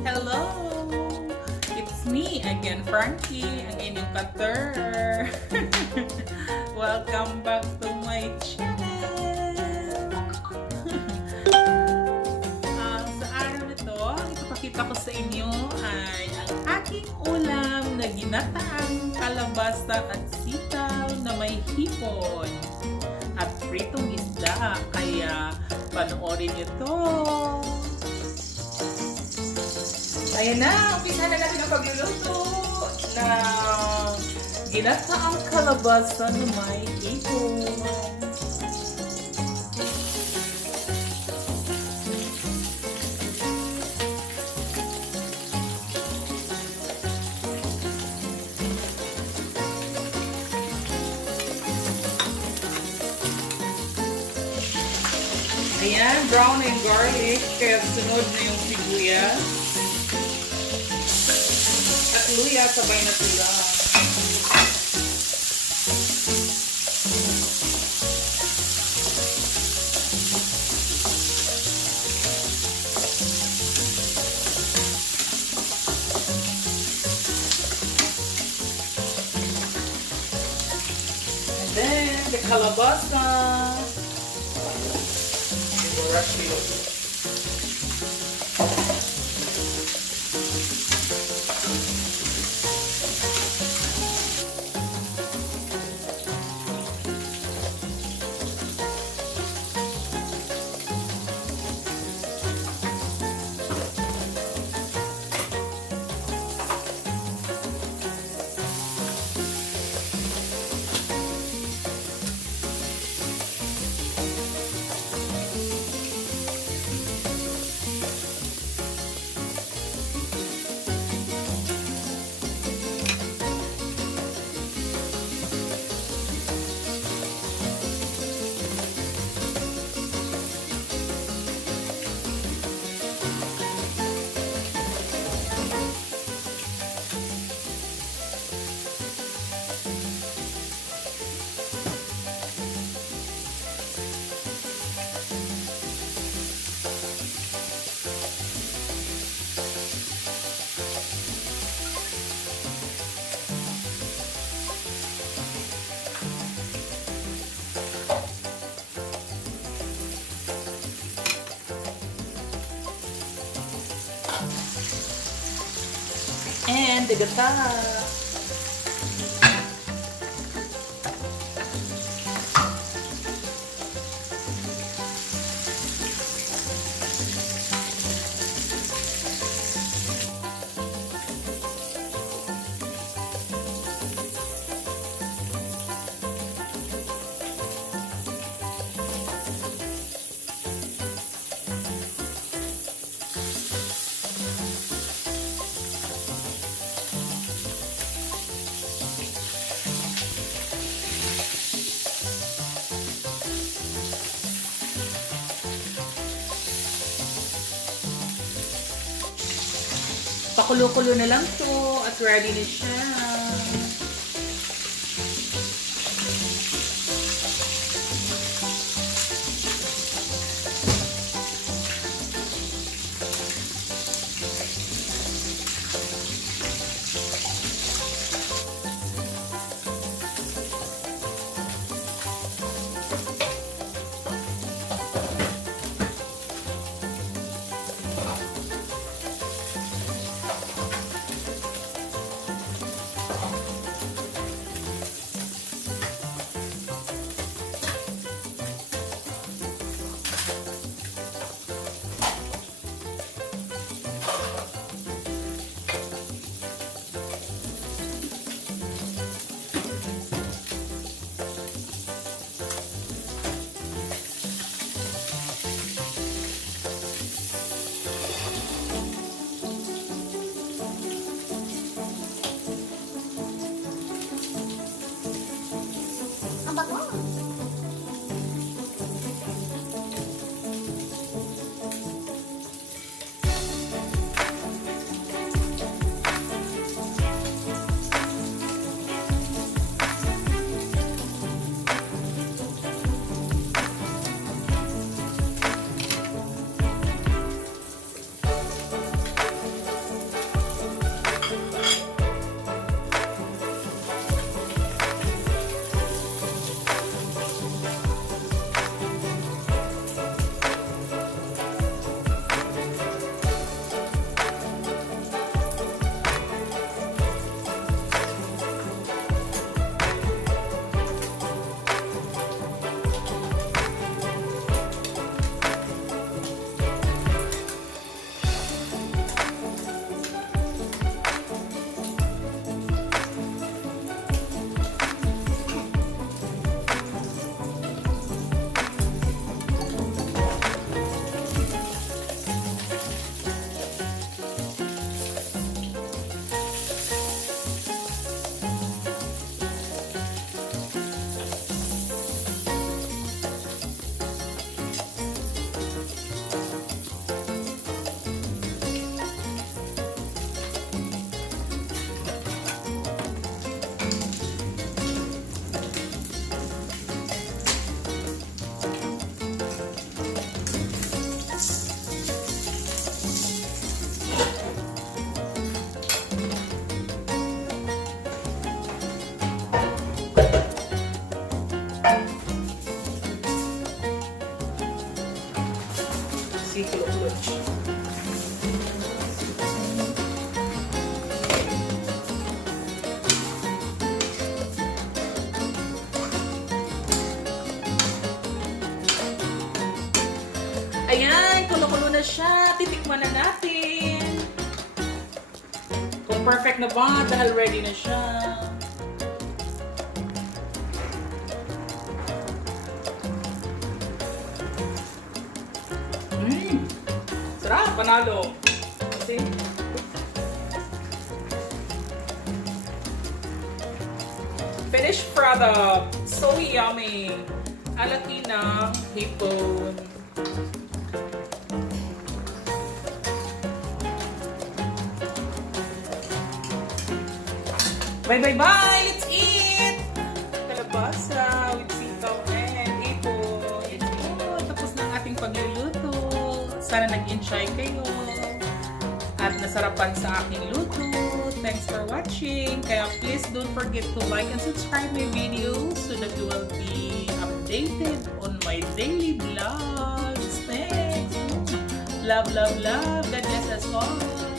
Hello! It's me again, Frankie, ang inyong cutter. Welcome back to my channel. Sa araw nito, ang ipapakita ko sa inyo ay ang aking ulam na ginataang kalabasa at sitaw na may hipon at pritong isda. Kaya panoorin nyo to. Ayan na, umpisa na natin ang pagluluto ng ginataang kalabasa na may hipon. Ayan, brown and garlic, kaya sunod na yung sibuyas. At luya, sabay na sila. And then, the kalabasa. Rush it. And the gata. Pakulo-kulo na lang to at ready na siya. na siya. Titikman na natin. Kung perfect na ba, dahil ready na siya. Sarap, panalo. Kasi, finished product. So yummy. Alaki ng hipon. Bye! Let's eat! Kalabasa with sitaw and hipon. Ito, tapos na ang ating pagluluto. Sana nag-enjoy kayo. At nasarapan sa aking luto. Thanks for watching. Kaya please don't forget to like and subscribe my videos so that you will be updated on my daily vlogs. Thanks! Love, love, love. God bless us all.